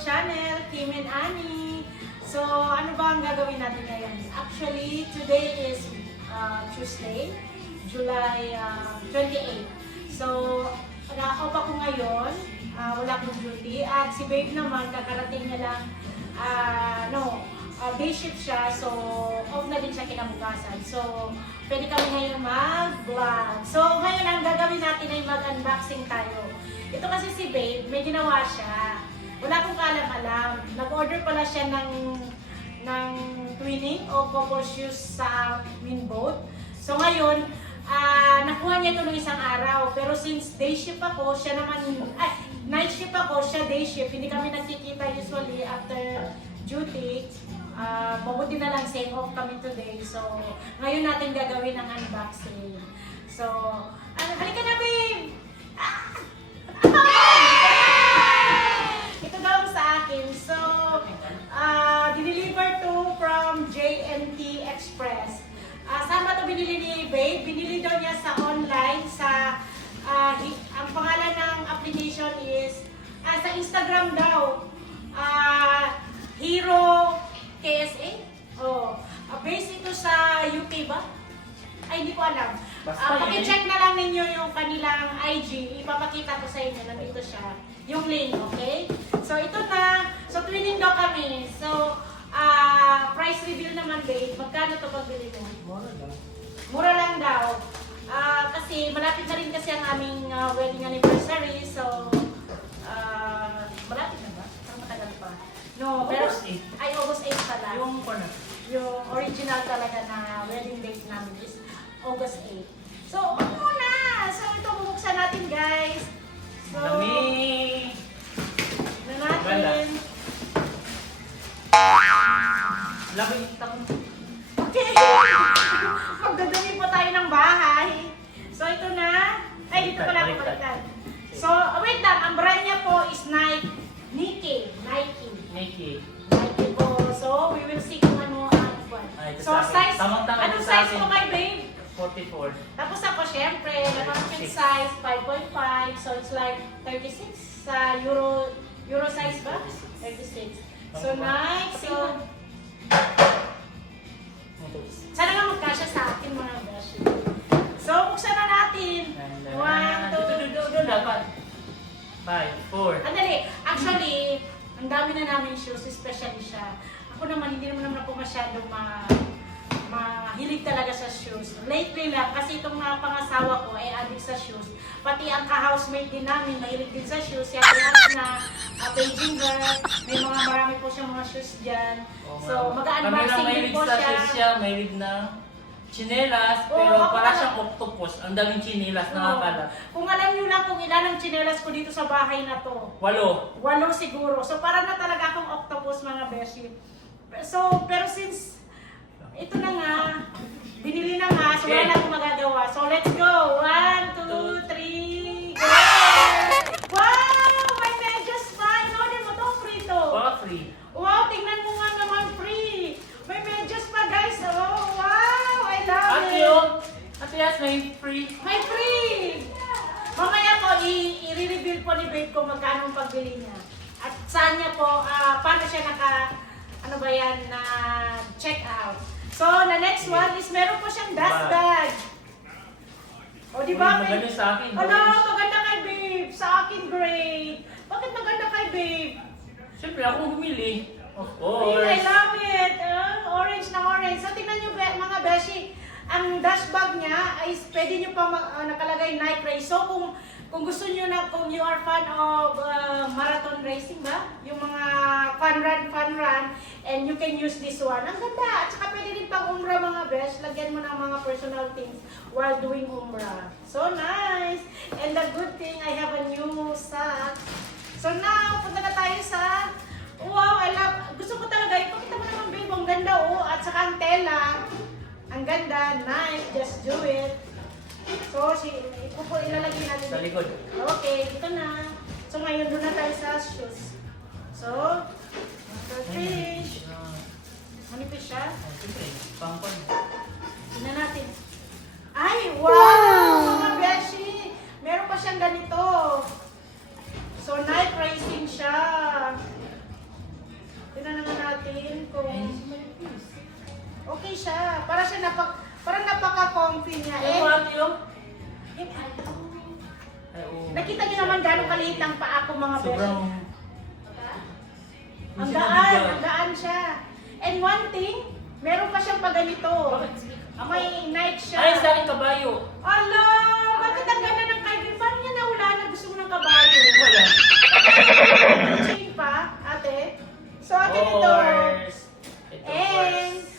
channel, Kim and Annie. So, ano ba ang gagawin natin ngayon? Actually, today is Tuesday, July 28. So, off ako ngayon, wala akong duty. At si Babe naman, kakarating niya lang, day shift siya, so off na din siya kinabukasan. So, pwede kami ngayon mag-vlog. So, ngayon ang gagawin natin ay mag-unboxing tayo. Ito kasi si Babe, may ginawa siya. Wala akong kaalam-alam. Nag-order pala siya ng twinning o couple shoes sa Minboat. So, ngayon, nakuha niya ito ng isang araw. Pero since day shift ako, siya naman, night shift ako, siya day shift. Hindi kami nagkikita usually after duty. Mabuti na lang same off kami today. So, ngayon natin gagawin ang unboxing. So, halika na, babe! Ito daw sa akin. So, dineliver to from JNT Express. Saan ba ito binili ni Babe? Binili daw niya sa online. Ang pangalan ng application is, sa Instagram daw, Hero KSA? Based ito sa UK ba? Ay, hindi ko alam. Paki-check na lang ninyo yung kanilang IG. Ipapakita ko sa inyo. Nandito siya. Yung link, okay? So, ito na. So, twinning daw kami. So, price reveal naman, Babe. Magkano ito pagbili mo? Mura lang. Mura lang daw. Kasi malapit na rin kasi ang aming wedding anniversary. So, malapit na ba? Parang matagal pa. No, pero August 8. ay August 8 pala. Yung Original talaga na wedding date namin is August 8. So, muna! So, ito bubuksan natin, guys. So, Dami! na natin. Labi yung takong. Okay! Magdadami po tayo ng bahay. So, ito na. Ay, dito pala ako balikan. So, wait lang. Ang brand niya po is Nike. Nike. Nike po. So, we will see kung ano ang kwan. So, size, anong size po kay Babe? 44. Tapos ako, syempre, napakapit size, 5.5. So, it's like 36 sa Euro size ba? 36. So, Nike. So, sana nga magkasya sa akin mga beshi. So, buksan na natin. 1, 2, Dapat. 5, 4. Andali, actually, ang dami na namin shoes, especially siya. Ako naman, hindi naman ako masyadong mahilig talaga sa shoes. Lately lang, kasi itong mga pangasawa ko ay addict sa shoes. Pati ang ka-housemate din namin, mahilig din sa shoes. Yan, na paging girl, may marami po siyang mga shoes dyan. So, mag-unboxing din po siya. Mahilig na chinelas, pero para siyang octopus. Ang daming chinelas, nakakalat. Kung alam niyo lang kung ilan ang chinelas ko dito sa bahay na to. 8. 8 siguro. So, para na talaga akong octopus, mga beshi. So, pero since ito na nga, binili na nga, so wala na akong magagawa. So, let's go! 1, 2, 3, go! Wow! May medyas pa! In-order mo to, free to. Free. Wow, tingnan mo nga naman, free! May medyas pa, guys! Oh, wow! I love it! Ate Yas, may free. May free! Mamaya po, i-reveal po ni Babe kung magkano ang pagbili niya. At saan niya po, paano siya na check out. So, the next one is meron po siyang dust bag. O, di ba? Maganda sa akin. Ano, maganda kay Babe. Sa akin, great. Bakit maganda kay Babe? Siyempre, ako bumili. Of I course. love it. Orange na orange. So, tingnan nyo mga beshi. Ang dash bag niya ay pwede nyo pa nakalagay night race. So, kung gusto nyo na, kung you are fan of marathon racing ba? Yung mga fun run, and you can use this one. Ang ganda. At saka pwede din pang umrah mga besh. Lagyan mo ng mga personal things while doing umrah. So nice. And the good thing, I have a new sock. So now, punta na tayo sa, wow, I love, gusto ko talaga, ipakita mo naman babe, ang ganda oh. At saka ang tela, ang ganda, nice, just do it. So, ilalagay natin Sa likod. Okay, dito na. So, ngayon doon na tayo sa shoes. So, fish. Manipis siya. Pangpon. Tingnan natin. Ay, wow! Mga beshi! Meron pa siyang ganito. So, night racing siya. Tignan naman natin kung Ay, hindi si Maripis. okay siya. Parang napaka-comfy niya. Ay, ate, oh. Eh, Ay, oo. nakita niyo naman gano'ng kaliit ang paa ko mga beshi. Sobrang... Ang gaan siya. And one thing, meron pa siyang paganito. May Nike siya. Ay, sa akin kabayo. Ala, bakit ang ganda ng kaibig? Paano niya nawala na gusto mo ng kabayo? Wala. Chain pa, ate. So, akin ito. Horse. Ito, And, horse.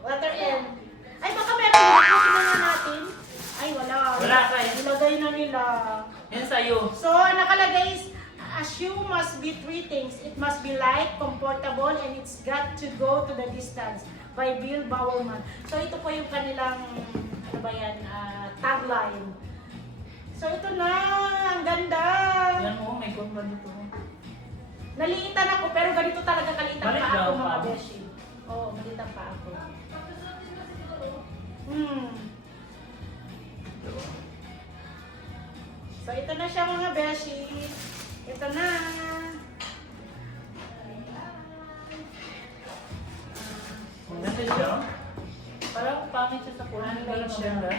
water end. Ay, baka meron dito. Tingnan nga natin. Ay, wala. Wala, kaya. Nilagay na nila. Yan sa'yo. So, nakalagay is, a shoe must be three things. It must be light, comfortable, and it's got to go to the distance. By Bill Bowerman. So, ito po yung kanilang, ano ba yan, tagline. So, ito na. Ang ganda. Yan mo, may gumba dito. Naliitan ako, pero ganito talaga kaliit ang Balik paa daw ko, mga pa. beshi. Oo, maliit ang paa ko. So, ito na siya mga beshi. Ito na. Nasa siya? Parang pangit siya sa kulay. Handmade siya. Maganda.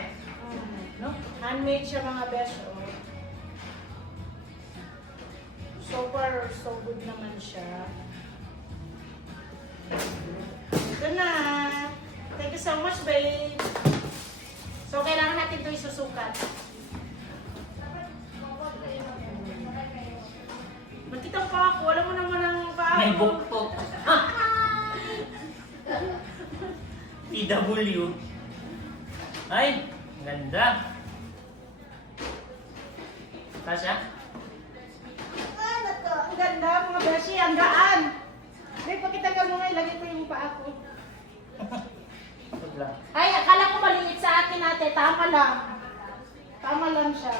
No? Handmade siya mga beshi. Oh. So far, so good naman siya. Ito na. Thank you so much, babe. So, kailangan natin ito isusukat. Magkita pa ako. Alam mo naman ang paa May ko. buktot. PW. Ay, ganda. Tasha? Ah, nako. Ang ganda, mga beshi. Ang gaan. Babe, pakita ka muna. Ilagay ko yung paa ko. Wala. Ay, akala ko maliit sa akin ate. Tama lang. Tama lang siya.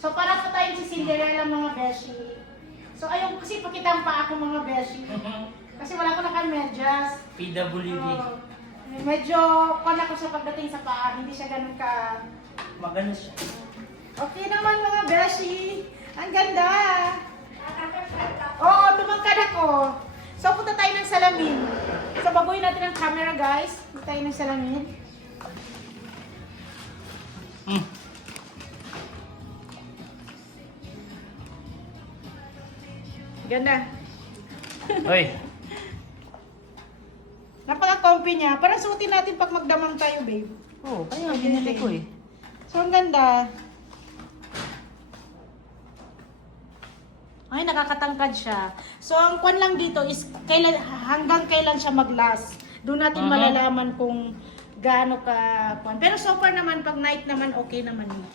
So, para po tayong si Cinderella mga beshi. So, ayun kasi pakita ang paa ko mga beshi. Kasi wala ko naka-medyas. PWD. So, medyo kon ako sa pagdating sa paa. Hindi siya ganun ka... Maganda siya. Okay naman mga beshi. Ang ganda. Oo, tumangkad ako. So, punta tayo ng salamin. So, baguhin natin ang camera, guys. Punta tayo ng salamin. Ganda. Oy. Napaka-comfy niya. Parang suotin natin pag magdamang tayo, babe. Oo, kaya nga binili ko eh. So, ang ganda. Ay, nakakatangkad siya. So, ang kwan lang dito is hanggang kailan siya mag-last. Doon natin malalaman kung gaano ka kwan. Pero so far naman, pag night naman, okay naman yun.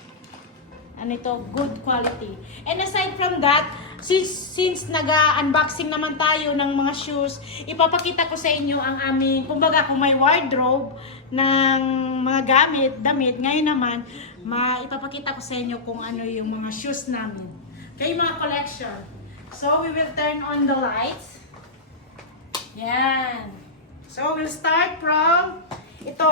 Ano ito? Good quality. And aside from that, since nag-unboxing naman tayo ng mga shoes, ipapakita ko sa inyo ang aming, kumbaga kung may wardrobe ng mga damit, ngayon naman, ipapakita ko sa inyo kung ano yung mga shoes namin. Okay, mga collection. So, we will turn on the lights. Yan. So, we'll start from ito.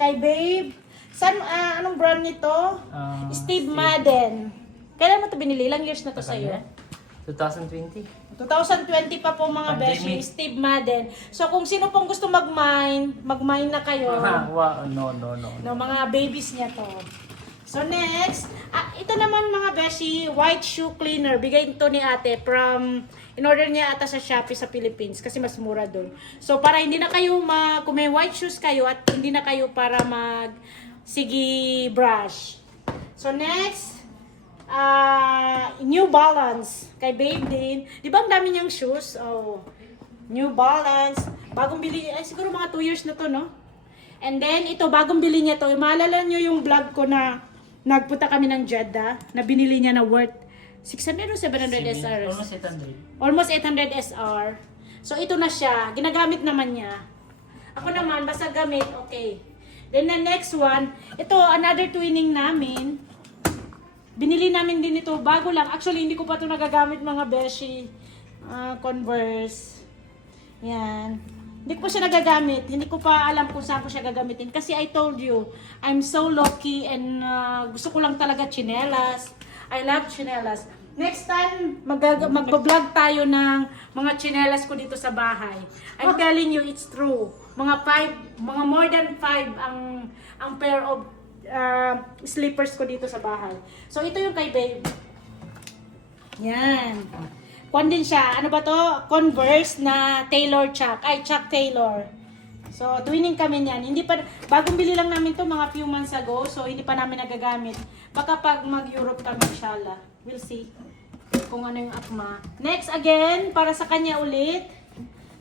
Kay Babe. Anong brand nito? Steve Madden. Kailan mo ito binili? Ilang years na to sa'yo? 2020. 2020 pa po mga beshi. Pandemic. Steve Madden. So, kung sino pong gusto mag-mine na kayo. No. No, mga babies niya to. So next, ito naman mga beshi, white shoe cleaner. Bigay ito ni ate in order niya ata sa Shopee sa Philippines kasi mas mura doon. So para hindi na kayo kung may white shoes kayo at hindi na kayo para sigi brush. So next, New Balance. Kay Babe din. Di ba ang dami niyang shoes? Oh, New Balance. Bagong bili, siguro mga 2 years na to, no? And then, ito, bagong bili niya to. Maalala niyo yung vlog ko na nagpunta kami ng Jeddah, na binili niya na worth 600 o 700 SR? Almost 800. Almost 800 SR. So, ito na siya. Ginagamit naman niya. Ako naman, basta gamit, okay. Then, the next one, ito, another twinning namin. Binili namin din ito, bago lang. Actually, hindi ko pa ito nagagamit, mga beshi. Converse. Yan. Hindi ko pa siya nagagamit. Hindi ko pa alam kung saan ko siya gagamitin. Kasi I told you, I'm so lucky and gusto ko lang talaga chinelas. I love chinelas. Next time, magbablog tayo ng mga tsinelas ko dito sa bahay. I'm telling you, it's true. Mga more than 5 ang pair of slippers ko dito sa bahay. So, ito yung kay babe. Yan. Kwan din siya. Ano ba to? Converse na Chuck Taylor. So, twinning kami niyan. Hindi pa, bagong bili lang namin to mga few months ago. So, hindi pa namin nagagamit. Baka pag mag-Europe kami, inshallah. We'll see kung ano yung akma. Next, again, para sa kanya ulit.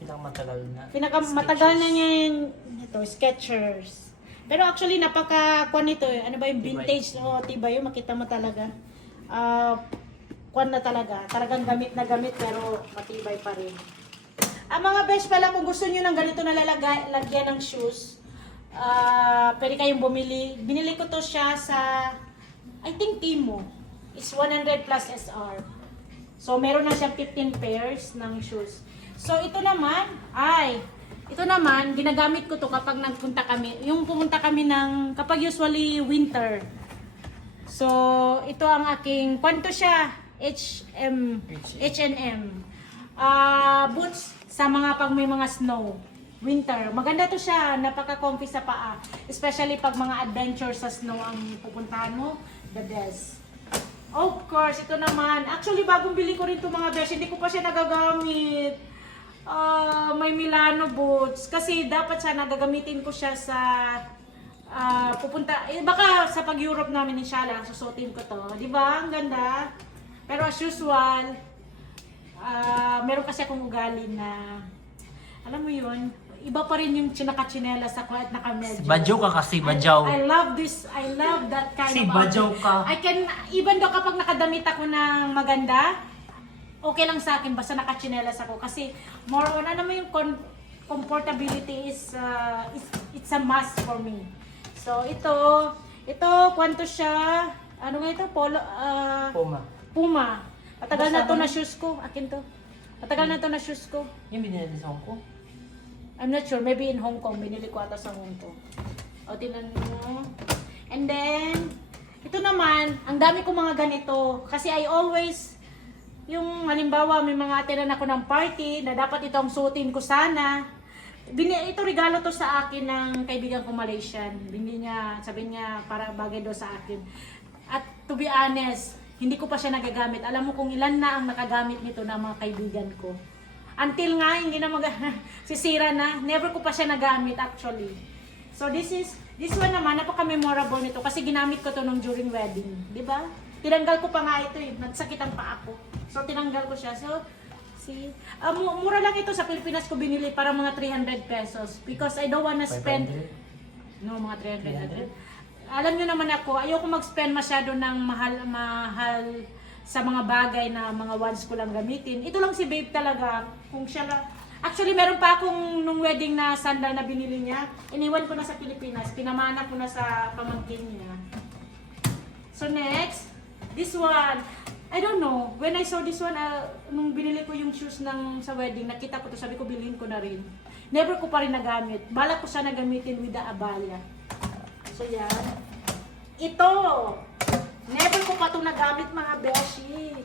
Matagal na niya yung ito, Skechers. Pero actually, napaka-kwan ito eh. Ano ba yung vintage? O, tibay yun. Makita mo talaga. Kwan na talaga. Talagang gamit na gamit pero matibay pa rin. Ang mga besh pala, kung gusto niyo ng ganito na lagyan ng shoes, pwede kayong bumili. Binili ko to siya sa, I think, Timo. It's 100 plus SR. So, meron na siya 15 pairs ng shoes. So, ito naman, ginagamit ko to kapag nagpunta kami. Yung pumunta kami kapag usually winter. So, ito ang aking, kwanto siya, H&M. Boots sa mga pag may mga snow, winter. Maganda to siya, napaka-comfy sa paa. Especially pag mga adventure sa snow ang pupuntahan mo, the best. Of course, ito naman. Actually, bagong bili ko rin itong mga besh. Hindi ko pa siya nagagamit. May Milano boots. Kasi dapat siya nagagamitin ko siya sa pupunta. Baka sa pag-Europe namin, inshallah, susutin ko to. Diba? Ang ganda. Pero as usual, meron kasi akong ugali na, alam mo yun, iba pa rin yung naka-chinelas ako at naka-medyo. Badyaw ka kasi, badyaw. I love that kind Si of badyaw ka. I can, even though kapag nakadamit ako ng maganda, okay lang sa akin, basta naka-chinelas ako. Kasi more on, ano mo yung comfortability is, it's a must for me. So, ito, kwanto siya, ano nga ito? Puma. Matagal na to na shoes ko. Akin to. Matagal na to na shoes ko. Yung binili sa Hong Kong? I'm not sure. Maybe in Hong Kong. Binili ko ata sa Hong Kong. O, tinan mo. And then, ito naman, ang dami ko mga ganito. Kasi I always, yung halimbawa, may mga atinan ako ng party na dapat ito ang suotin ko sana. Ito regalo to sa akin ng kaibigan ko Malaysian. Sabi niya, para bagay daw sa akin. At to be honest, hindi ko pa siya nagagamit. Alam mo kung ilan na ang nakagamit nito ng mga kaibigan ko. Until nga, hindi na sisira na. Never ko pa siya nagamit actually. So this one naman, napaka-memorable nito kasi ginamit ko to nung during wedding. Diba? Tinanggal ko pa nga ito eh. Nagsakit ang paa ko. So tinanggal ko siya. So, see, mura lang ito sa Pilipinas ko binili para mga 300 pesos. Because I don't wanna spend... 500? No, mga 300. Alam nyo naman ako, ayoko mag-spend masyado ng mahal sa mga bagay na mga once ko lang gamitin. Ito lang si babe talaga. Kung siya lang... Actually, meron pa akong nung wedding na sandal na binili niya. Iniwan ko na sa Pilipinas. Pinamana ko na sa pamangkin niya. So next, this one. I don't know. When I saw this one, nung binili ko yung shoes sa wedding, nakita ko to, sabi ko bilhin ko na rin. Never ko pa rin nagamit. Balak ko siya nagamitin with the abaya. So yan. Ito. Never ko pa ito nagamit mga beshi.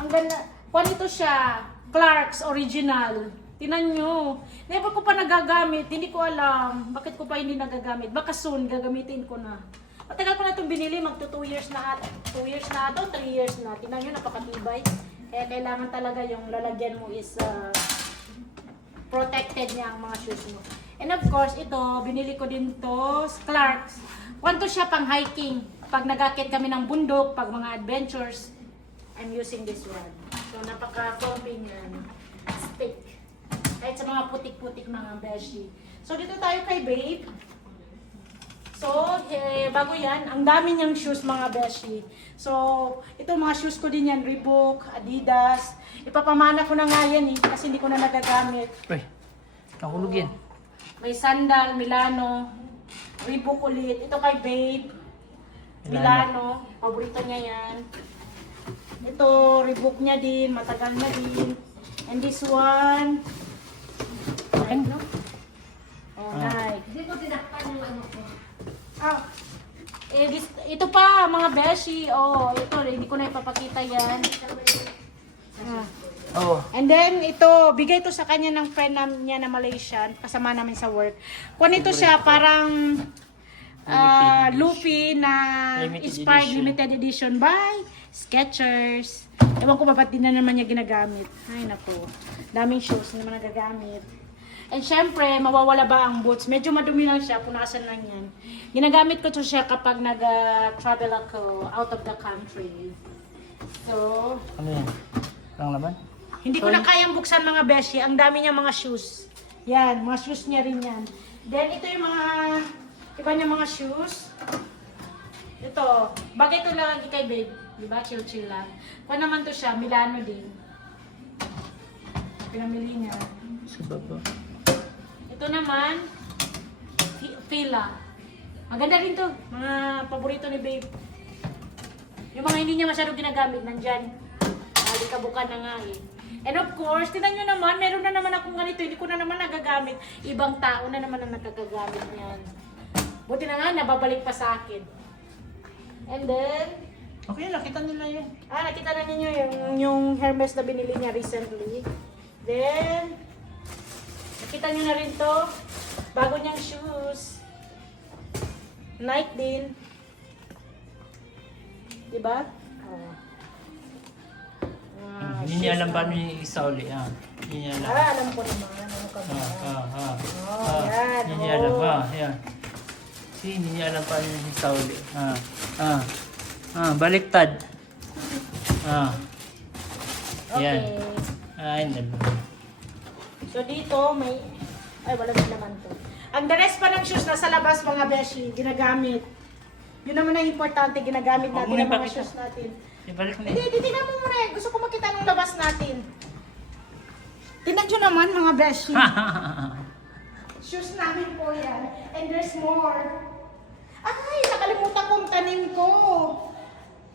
Ang ganda. Kwan ito siya. Clarks Original. Tinan nyo. Never ko pa nagagamit. Hindi ko alam. Bakit ko pa hindi nagagamit. Baka soon gagamitin ko na. Matagal ko na itong binili. Magto 2 years na ata. 2 years na ata. 3 years na. Tinan nyo. Napakatibay. Kaya kailangan talaga yung lalagyan mo is protected niya ang mga shoes mo. And of course, ito, binili ko din to, Clarks. Kwanto siya pang hiking. Pag nag-akit kami ng bundok, pag mga adventures, I'm using this one. So, napaka-comfy niyan. Stick. Kahit sa mga putik-putik mga beshi. So, dito tayo kay babe. So, bago yan, ang dami niyang shoes mga beshi. So, ito mga shoes ko din yan, Reebok, Adidas. Ipapamana ko na nga yan kasi hindi ko na nagagamit. Uy, nahulog yan. May sandal, Milano, Reebok ulit. Ito kay babe, Milano. Paborito niya yan. Ito, Reebok niya din, matagal na din. And this one, Nike, no? Oh, Nike. Hindi ko tinakpan yung ano ko. Ito pa, mga mga beshi. Oh, ito, hindi ko na ipapakita yan. Ah. Oh. And then, ito, bigay to sa kanya ng friend niya na Malaysian, kasama namin sa work. Kung ito siya, parang Luffy na Limited inspired edition. limited edition by Skechers. Ewan ko ba ba't di na naman niya ginagamit. Ay, naku. Daming shoes na naman nagagamit. And syempre, mawawala ba ang boots? Medyo madumi lang siya, punasan lang yan. Ginagamit ko to siya kapag nag-travel ako out of the country. So, Ano yan? Ang laman? hindi ko na kayang buksan mga beshi. Ang dami niya mga shoes. Yan, mga shoes niya rin yan. Then, ito yung mga iba niya mga shoes. Ito, bagay ito lang kay babe. Diba? Chill-chill lang. Kung naman to siya, Milano din. Pinamili niya. Sa baba. Ito naman, Fila. Maganda rin to. Mga paborito ni babe. Yung mga hindi niya masyado ginagamit, nandyan. Halikabukan na nga eh. And of course, tignan nyo naman, meron na naman akong ganito. Hindi ko na naman nagagamit. Ibang tao na naman ang nagagagamit niyan. Buti na nga, nababalik pa sa akin. And then, Okay, nakita nila yan. nakita na ninyo yung Hermes na binili niya recently. Then, nakita nyo na rin to. Bago niyang shoes. Nike din. Diba? Oh. Hindi niya alam paano yung isauli. Hindi niya alam. Alam ko naman. Ano ka ba? Yan. Hindi niya alam. Yan. See, hindi niya alam paano yung isauli. Baliktad. Yan. Okay. Ay, naman. So dito may... Ay, wala din naman to. Ang the rest pa ng shoes nasa labas mga beshi, ginagamit. Yun naman ang importante, ginagamit Huwag natin mo na ang mga ipakita. shoes natin. Ibalik mo Hindi, na. titignan mo muna eh. Gusto ko makita ng labas natin. Tingnan nyo naman mga beshi. Shoes namin po yan. And there's more. Ay, nakalimutan kong tanim ko.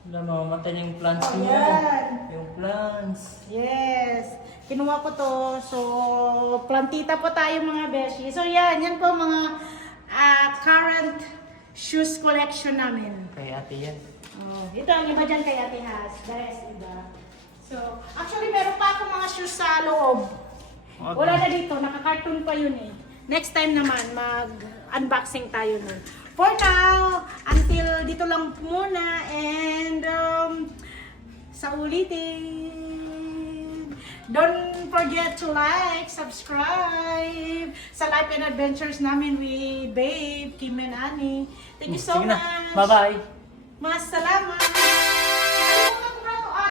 Wala, mamamatay na yung plants niyo. Ayan. Yung plants. Yes. Kinuha ko to. So, plantita po tayo mga beshi. So, yan po mga current shoes collection namin. Kay ate yan. Oh, ito ang iba dyan kay Ate Has. The rest iba. So, actually meron pa akong mga shoes sa loob. Wala na dito. Naka-cartoon pa yun eh. Next time naman, mag-unboxing tayo nun. For now, until dito lang muna and sa ulitin. Don't forget to like, subscribe sa Life and Adventures namin with Babe, Kim and Annie. Thank you so Sige na. much. Bye-bye. Mas salamat.